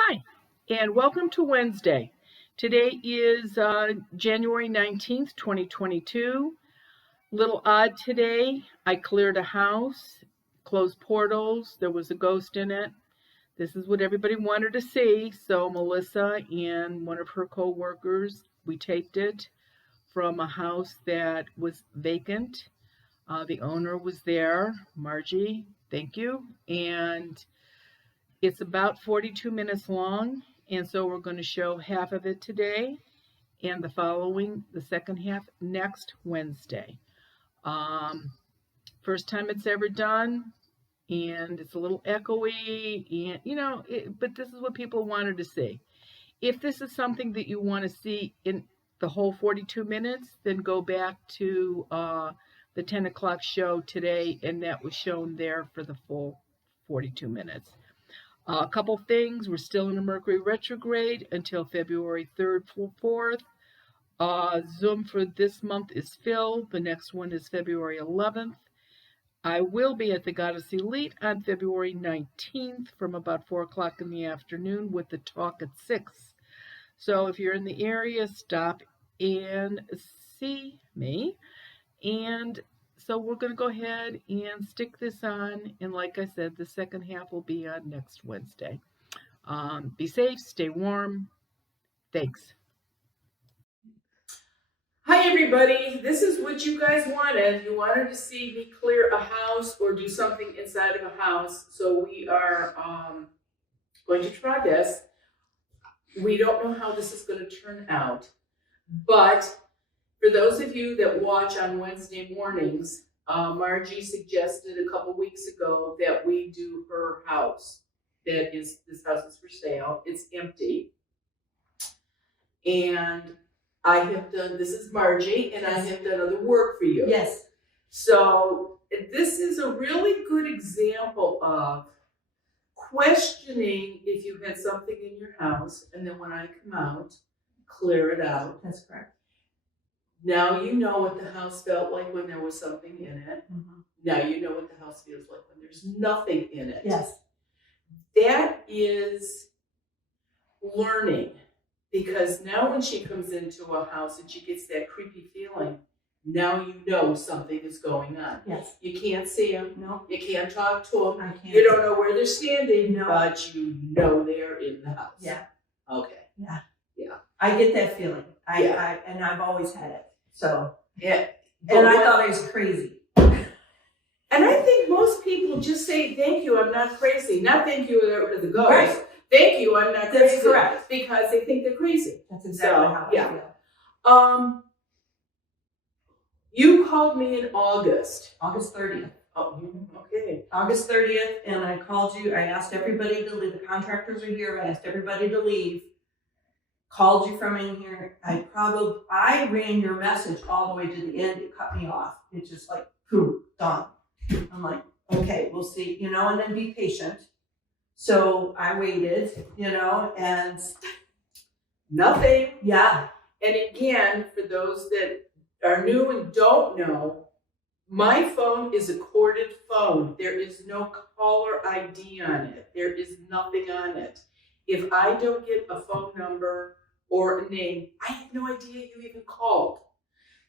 Hi, and welcome to Wednesday. Today is January 19th, 2022. Little odd today. I cleared a house, closed portals, there was a ghost in it. This is what everybody wanted to see. So Melissa and one of her co-workers, we taped it from a house that was vacant. The owner was there, Margie, thank you. And it's about 42 minutes long, and so we're going to show half of it today and the second half next Wednesday. First time it's ever done, and it's a little echoey, and but this is what people wanted to see. If this is something that you want to see in the whole 42 minutes, then go back to the 10 o'clock show today, and that was shown there for the full 42 minutes. A couple things, we're still in a Mercury retrograde until February 3rd, 4th. Zoom for this month is filled. The next one is February 11th. I will be at the Goddess Elite on February 19th from about 4 o'clock in the afternoon with the talk at 6. So if you're in the area, stop and see me. And so we're going to go ahead and stick this on. And like I said, the second half will be on next Wednesday. Be safe, stay warm. Thanks. Hi, everybody. This is what you guys wanted. You wanted to see me clear a house or do something inside of a house. So we are going to try this. We don't know how this is going to turn out. But for those of you that watch on Wednesday mornings, Margie suggested a couple weeks ago that we do her house. This house is for sale. It's empty. And I have done, this is Margie, and I have done other work for you. Yes. So this is a really good example of questioning if you had something in your house, and then when I come out, clear it out. That's correct. Now you know what the house felt like when there was something in it. Mm-hmm. Now you know what the house feels like when there's nothing in it. Yes. That is learning, because now when she comes into a house and she gets that creepy feeling, now you know something is going on. Yes. You can't see them. No. You can't talk to them. I can't. You don't know where they're standing, No. but you know they're in the house. Yeah. Okay. Yeah. Yeah. I get that feeling. Yeah. And I've always had it. So. Yeah. And I thought I was crazy. And I think most people just say, thank you, I'm not crazy. Not thank you to the ghost. Right. Thank you, I'm not crazy. That's correct. Because they think they're crazy. That's exactly how I feel. You called me in August. August 30th. Oh, okay. August 30th, and I called you. I asked everybody to leave. The contractors are here. I asked everybody to leave. Called you from in here. I ran your message all the way to the end. It cut me off. It's just like, poof, done. I'm like, okay, we'll see, and then be patient. So I waited, and nothing. Yeah. And again, for those that are new and don't know, my phone is a corded phone. There is no caller ID on it. There is nothing on it. If I don't get a phone number or a name, I have no idea you even called.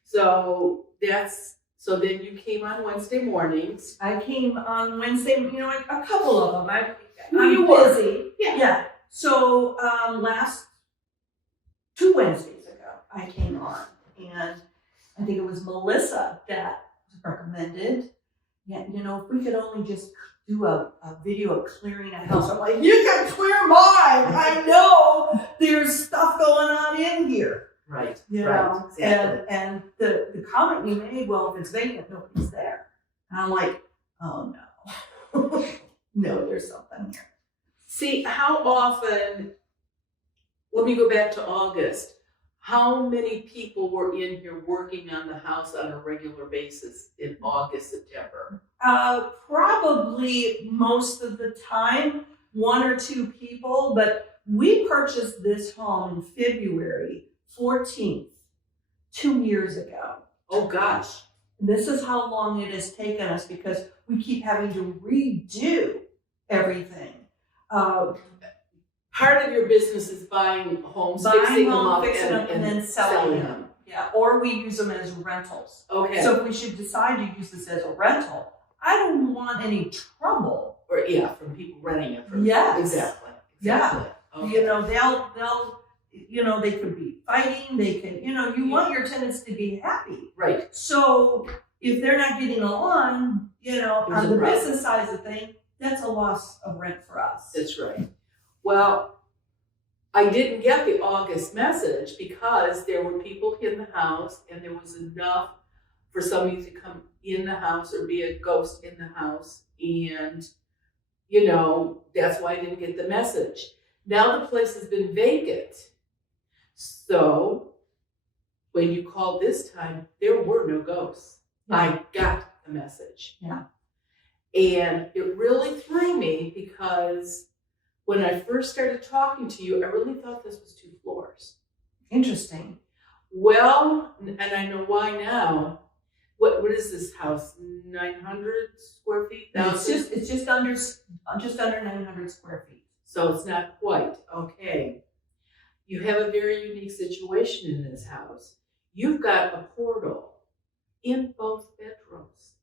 So then you came on Wednesday mornings. I came on Wednesday, a couple of them. I'm busy. Yeah. So last 2 Wednesdays ago, I came on, and I think it was Melissa that recommended, if we could only just do a video of clearing a house. I'm like, you can clear mine. I know there's stuff going on in here. Right. Right. Exactly. And the comment you made, well, if it's vacant, nobody's there. And I'm like, oh no. No, there's something here. See, how often, let me go back to August. How many people were in here working on the house on a regular basis in August, September? Probably most of the time, 1 or 2 people, but we purchased this home in February 14th, 2 years ago. Oh gosh. This is how long it has taken us because we keep having to redo everything. part of your business is buying homes, fixing them up, and then selling them. Yeah, or we use them as rentals. Okay. So if we should decide to use this as a rental, I don't want any trouble. Or from people renting it from. Yes. Exactly. Yeah. Okay. You know, they'll they could be fighting. They can, you want your tenants to be happy. Right. So if they're not getting along, on the business side of the thing, that's a loss of rent for us. That's right. Well, I didn't get the August message because there were people in the house and there was enough for somebody to come in the house or be a ghost in the house. And, that's why I didn't get the message. Now the place has been vacant. So when you called this time, there were no ghosts. Yeah. I got the message. Yeah. And it really threw me because when I first started talking to you, I really thought this was 2 floors. Interesting. Well, and I know why now. What is this house? 900 square feet? It's just under 900 square feet. So it's not quite. Okay. You have a very unique situation in this house. You've got a portal in both bedrooms,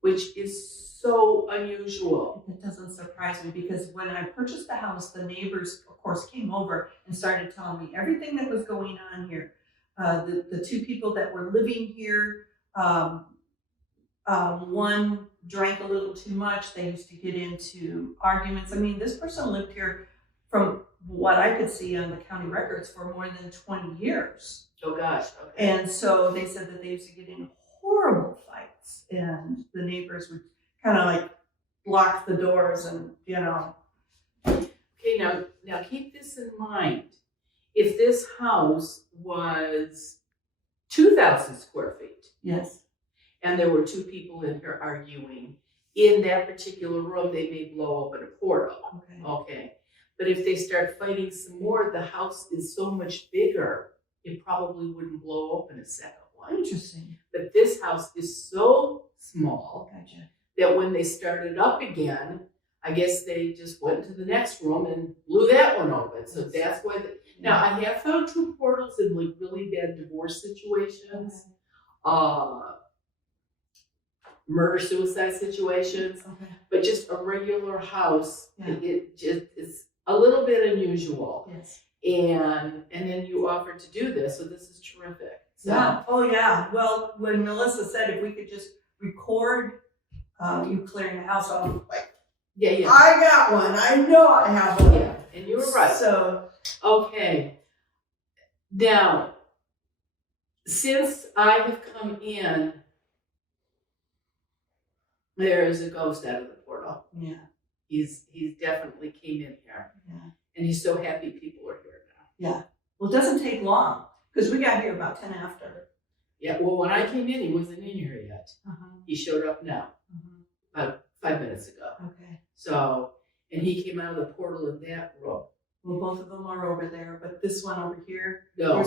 which is so unusual. It doesn't surprise me because when I purchased the house, the neighbors, of course, came over and started telling me everything that was going on here. The 2 people that were living here, one drank a little too much. They used to get into arguments. I mean, this person lived here from what I could see on the county records for more than 20 years. Oh gosh. Okay. And so they said that they used to get in horrible fights and the neighbors would kind of like lock the doors and, Okay, now keep this in mind. If this house was 2,000 square feet. Yes. And there were 2 people in here arguing, in that particular room, they may blow open a portal. Okay. But if they start fighting some more, the house is so much bigger, it probably wouldn't blow open a second one. Interesting. But this house is so small Gotcha. that when they started up again, I guess they just went to the next room and blew that one open. So that's why. Now, I have found 2 portals in like really bad divorce situations, murder-suicide situations, but just a regular house, it just is a little bit unusual. Yes. And then you offered to do this, so this is terrific. So, yeah. Oh, yeah. Well, when Melissa said if we could just record you clearing the house, I was like, yeah. I got one. I know I have one. Yeah, and you were right. So, okay. Now, since I have come in, there is a ghost out of the portal. Yeah. He's definitely came in here. Yeah. And he's so happy people are here now. Yeah. Well, it doesn't take long because we got here about 10 after. Yeah. Well, when I came in, he wasn't in here yet. He showed up now, about 5 minutes ago. Okay. So, and he came out of the portal in that room. Well, both of them are over there, but this one over here, No,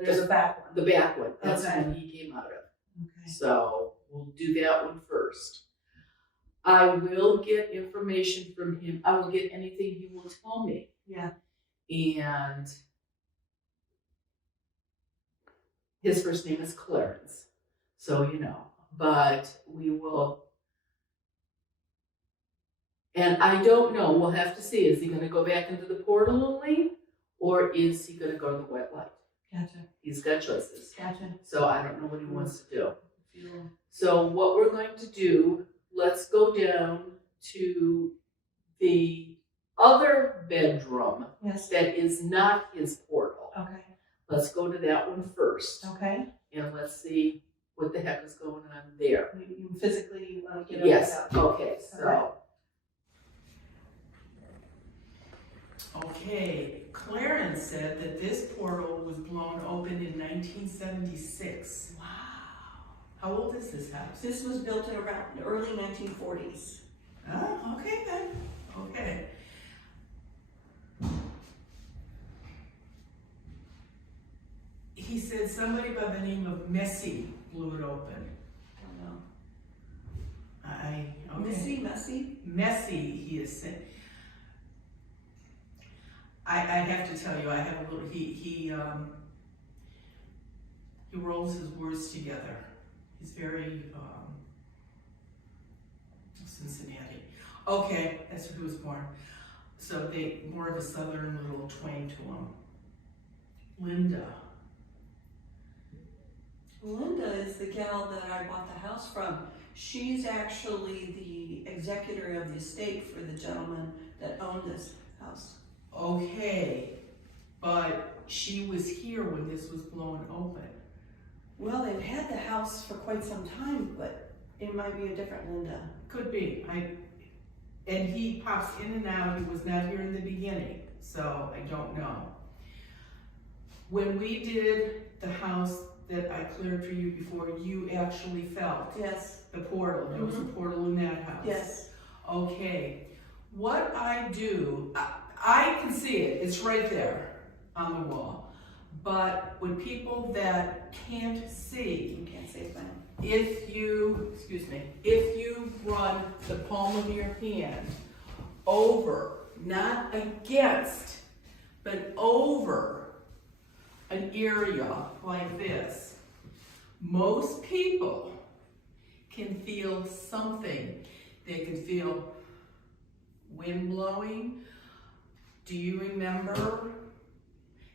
there's a back one. The back one. That's Okay. when he came out of. Okay. So we'll do that one first. I will get information from him. I will get anything he will tell me. Yeah. And his first name is Clarence. So, but we will. And I don't know. We'll have to see. Is he going to go back into the portal and leave? Or is he going to go to the wet light? Gotcha. He's got choices. Gotcha. So I don't know what he wants to do. Yeah. So what we're going to do, let's go down to the other bedroom that is not his portal. Okay. Let's go to that one first. Okay. And let's see what the heck is going on there. You physically want to get over Yes. that. Okay. So. Okay. Clarence said that this portal was blown open in 1976. Wow. How old is this house? This was built in around the early 1940s. Oh, okay then. Okay. He said somebody by the name of Messi blew it open. I don't know. Okay. Messy? Messi, he is saying. I have to tell you, I have a little, he rolls his words together. He's very, Cincinnati. Okay, that's where he was born. So they, more of a southern little twang to him. Linda. Linda is the gal that I bought the house from. She's actually the executor of the estate for the gentleman that owned this house. Okay, but she was here when this was blown open. Well, they've had the house for quite some time, but it might be a different Linda. Could be. And he pops in and out. He was not here in the beginning, so I don't know. When we did the house that I cleared for you before, you actually felt Yes. the portal. There was a portal in that house. Yes. Okay. What I do, I can see it. It's right there on the wall. But with people that can't see, You can't say fine. if you run the palm of your hand over, not against, but over an area like this, most people can feel something. They can feel wind blowing. Do you remember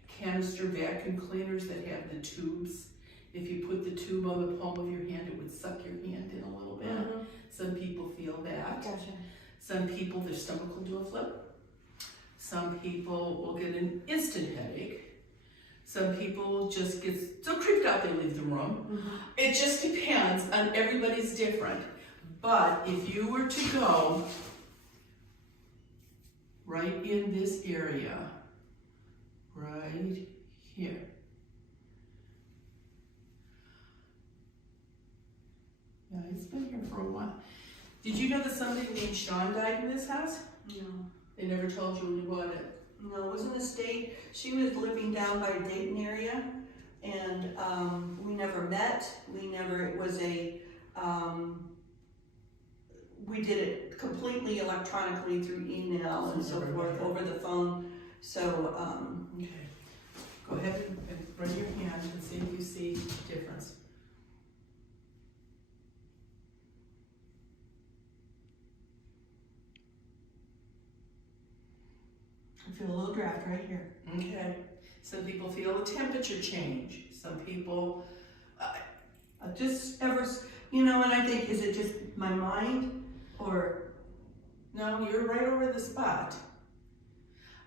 canister vacuum cleaners that have the tubes? If you put the tube on the palm of your hand, it would suck your hand in a little bit. Some people feel that. Gotcha. Some people, their stomach will do a flip. Some people will get an instant headache. Some people will just get so creeped out they leave the room. It just depends on, everybody's different. But if you were to go right in this area, right here. Yeah, he's been here for a while. Did you know that somebody named Sean died in this house? No. They never told you when you bought it. No, it was an estate. She was living down by Dayton area, and we never met. It was a, we did it completely electronically through email and so forth, over the phone. So, Okay. Go ahead and run your hand and see if you see a difference. I feel a little draft right here. Okay. Some people feel a temperature change. Some people, Just ever, and I think, is it just my mind, or? no, you're right over the spot.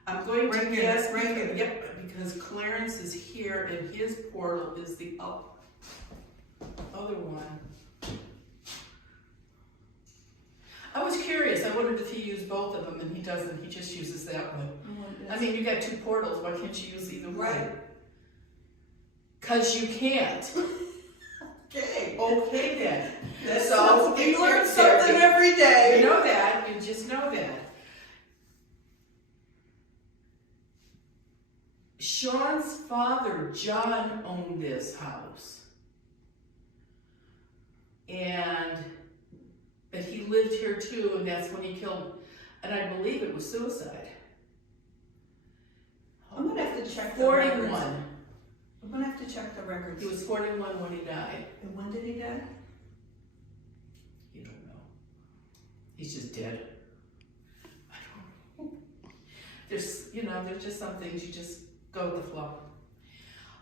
I'm going to Right here, guess, right here. Yep, because Clarence is here and his portal is the other one. I was curious. I wondered if he used both of them, and he doesn't. He just uses that one. I mean, you got two portals. Why can't you use either one? Right. Because you can't. Okay. Okay then. So we learn something You every day. know that. You just know that. Sean's father, John, owned this house. But he lived here too, and that's when he killed, and I believe it was suicide. I'm gonna have to check the 41. records. I'm gonna have to check the records. He was 41 when he died. And when did he die? You don't know. He's just dead. I don't know. There's just some things you just go with the flow.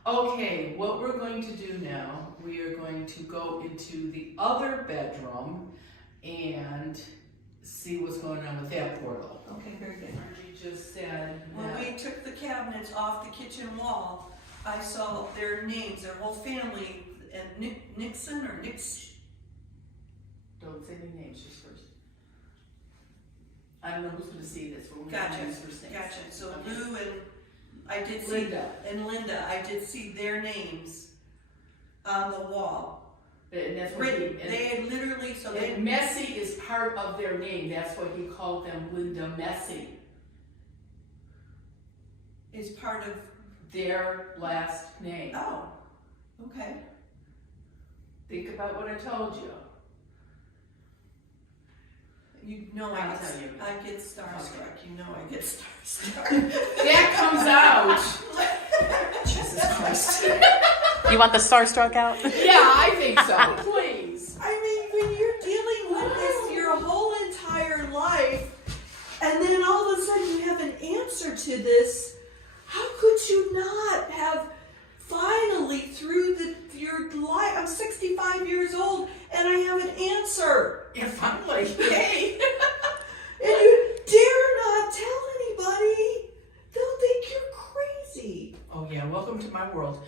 Okay, what we're going to do now, we are going to go into the other bedroom and see what's going on with that portal. Okay, very good. You just said When that. we took the cabinets off the kitchen wall, I saw their names, their whole family, and Nixon or Nix. Don't say any names just first. I don't know who's going to see this, but we're going Gotcha. to use first names. Gotcha. So Okay. Lou and I did see Linda. and Linda, I did see their names on the wall. And that's what Written. They had literally, so they. and Messy is part of their name. That's why he called them Linda Messy. Is part of. Their last name. Oh, okay. Think about what I told you. You know I'll I tell you. get starstruck. You know I get starstruck. That comes out. Jesus Christ. You want the starstruck out? Yeah, I think so. Please. I mean, when you're dealing with this your whole entire life, and then all of a sudden you have an answer to this, how could you not have finally through your life? I'm 65 years old and I have an answer. Yeah, finally. Yay. And you dare not tell anybody. They'll think you're crazy. Oh yeah, welcome to my world.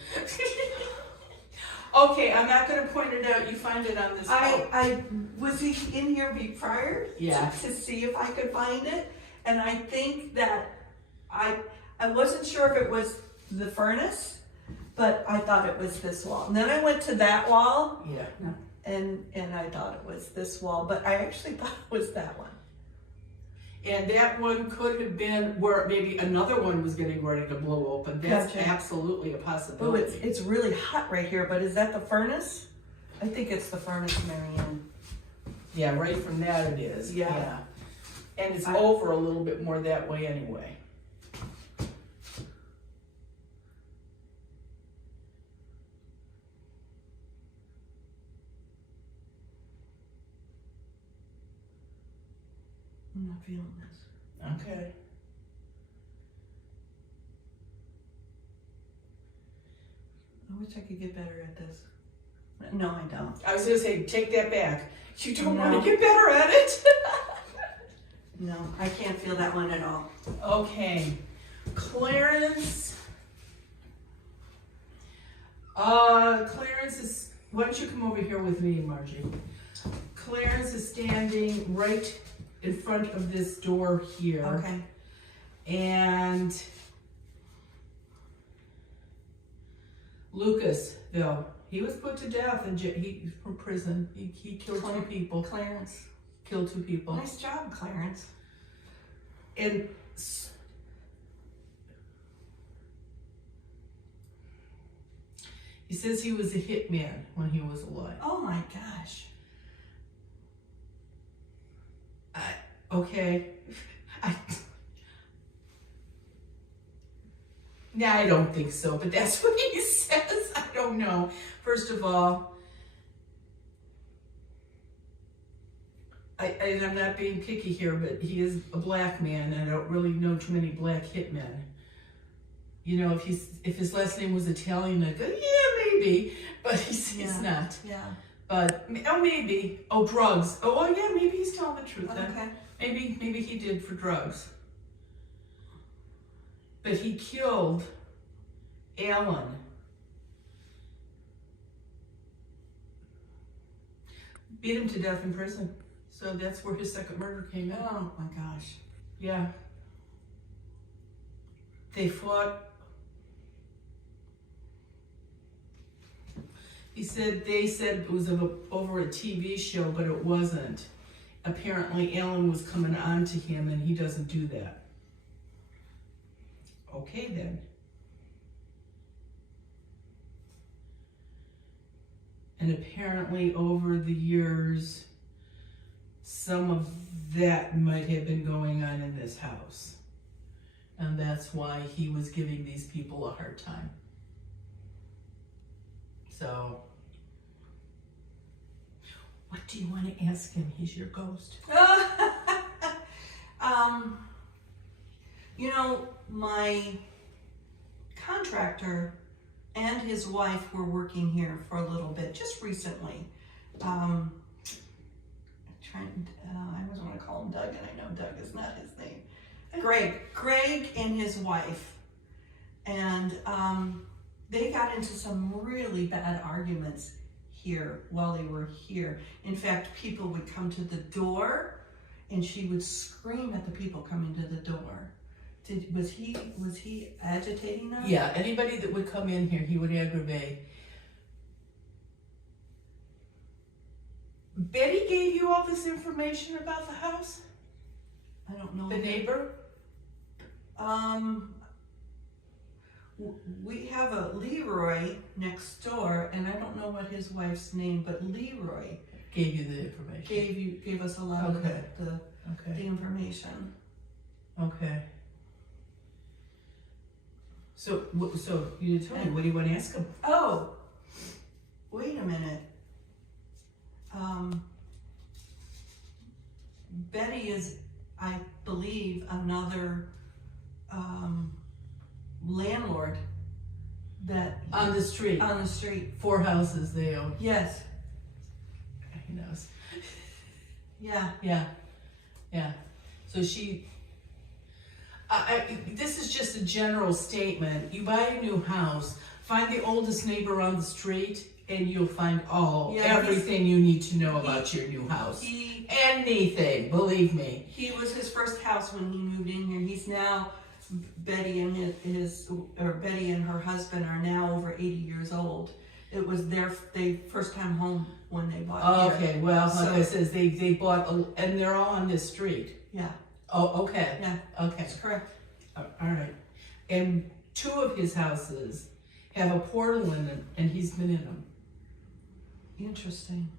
Okay, I'm not going to point it out. You find it on this. I was in here prior Yeah. to see if I could find it, and I think that I wasn't sure if it was the furnace, but I thought it was this wall. And then I went to that wall, Yeah. and I thought it was this wall, but I actually thought it was that one. And that one could have been where maybe another one was getting ready to blow open. That's Gotcha. absolutely a Oh, possibility. it's really hot right here, but is that the furnace? I think it's the furnace, Marianne. Yeah, right from that it is. Yeah. And it's over a little bit more that way anyway. I'm not feeling this. Okay. I wish I could get better at this. No, I don't. I was going to say, take that back. You don't No. want to get better at it. No, I can't feel that one at all. Okay. Clarence. Clarence is, why don't you come over here with me, Margie? Clarence is standing right in front of this door here. Okay. And Lucas, though, he was put to death from prison. He killed two people. Clarence. Killed two people. Nice job, Clarence. And he says he was a hitman when he was alive. Oh my gosh. Okay. Yeah, I don't think so, but that's what he says. I don't know. First of all, and I'm not being picky here, but he is a black man, and I don't really know too many black hitmen. You know, if his last name was Italian, I'd go, yeah, maybe, but he's not. Yeah. But maybe. Oh, drugs. Oh, yeah, maybe he's telling the truth then. Okay. Maybe he did for drugs. But he killed Alan. Beat him to death in prison. So that's where his second murder came in. Oh my gosh. Yeah. They fought. They said it was over a TV show, but it wasn't. Apparently Alan was coming on to him, and he doesn't do that. Okay then. And apparently over the years, some of that might have been going on in this house. And that's why he was giving these people a hard time. So, what do you want to ask him? He's your ghost. You know, my contractor and his wife were working here for a little bit, just recently. I always want to call him Doug, and I know Doug is not his name. Greg and his wife. And they got into some really bad arguments here while they were here. In fact, people would come to the door and she would scream at the people coming to the door. Was he agitating them? Yeah, anybody that would come in here, he would aggravate. Betty gave you all this information about the house? I don't know. The neighbor? We have a Leroy next door, and I don't know what his wife's name, but Leroy gave you the information. gave us a lot of Okay. the Okay. information. Okay. So you tell me, what do you want to ask him? Oh, wait a minute. Betty is, I believe, another landlord that On the street. on the street. 4 houses they own. Yes. He knows. Yeah. Yeah. So this is just a general statement. You buy a new house, find the oldest neighbor on the street, and you'll find everything you need to know about your new house. Anything, believe me. He was his first house when he moved in here. He's now Betty and Betty and her husband are now over 80 years old. It was their first time home when they bought here. Okay, well, like I says, they bought, and they're all on this street. Yeah. Oh, okay. Yeah. Okay. That's correct. All right. And 2 of his houses have a portal in them, and he's been in them. Interesting.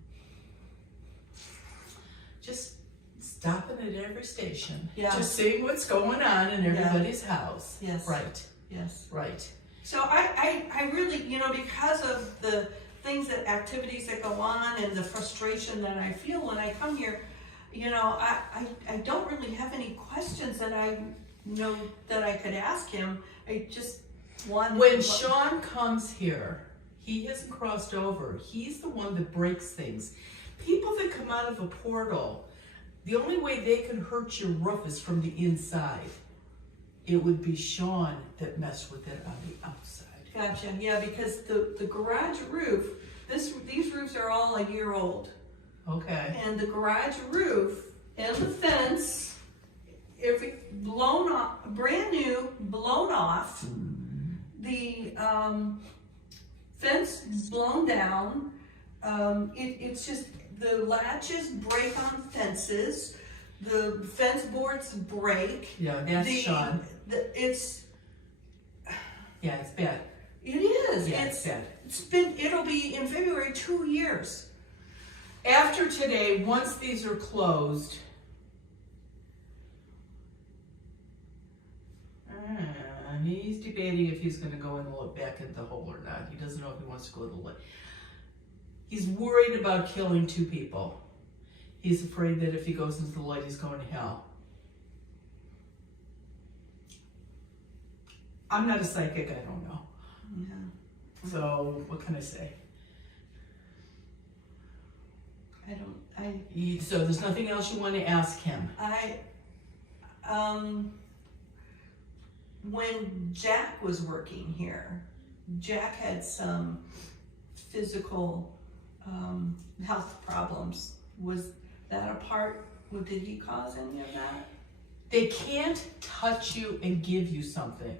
Just stopping at every station. Yeah. Just seeing what's going on in everybody's house. Yes. Right. Yes. Right. So I really, because of the activities that go on and the frustration that I feel when I come here, I don't really have any questions that I know that I could ask him. I just want. When Sean comes here, he hasn't crossed over. He's the one that breaks things. People that come out of a portal, the only way they can hurt your roof is from the inside. It would be Sean that messed with it on the outside. Gotcha. Yeah, because the garage roof, these roofs are all a year old. Okay. And the garage roof and the fence, blown off, brand new, blown off. The fence blown down. It's just the latches break on fences. The fence boards break. Yeah, that's Sean. It's bad. It is. Yeah, it's bad. It'll be in February 2 years. After today, once these are closed, he's debating if he's going to go back into the hole or not. He doesn't know if he wants to go to the light. He's worried about killing 2 people. He's afraid that if he goes into the light, he's going to hell. I'm not a psychic, I don't know. Yeah. So, what can I say? So there's nothing else you want to ask him? When Jack was working here, Jack had some physical health problems. Was that a part? Did he cause any of that? They can't touch you and give you something.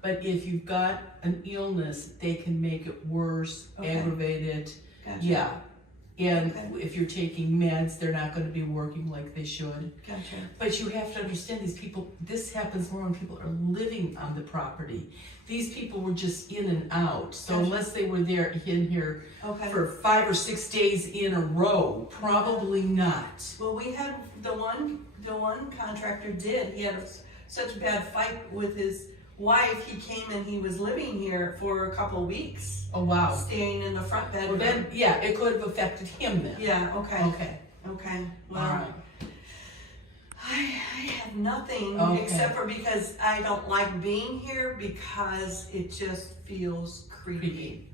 But if you've got an illness, they can make it worse, aggravate it. Gotcha. Yeah. And if you're taking meds, they're not going to be working like they should. Gotcha. But you have to understand, these people, this happens more when people are living on the property. These people were just in and out. So unless they were in here for 5 or 6 days in a row, probably not. Well, we had the one contractor did. He had such a bad fight with his wife. He came and he was living here for a couple weeks. Oh, wow. Staying in the front bedroom. Well, then, yeah, it could have affected him then. Yeah, Okay. Well, All right. I have nothing except for because I don't like being here because it just feels creepy.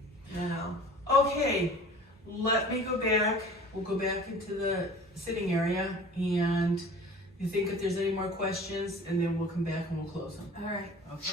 Okay, let me go back. We'll go back into the sitting area and you think if there's any more questions and then we'll come back and we'll close them. All right. Okay.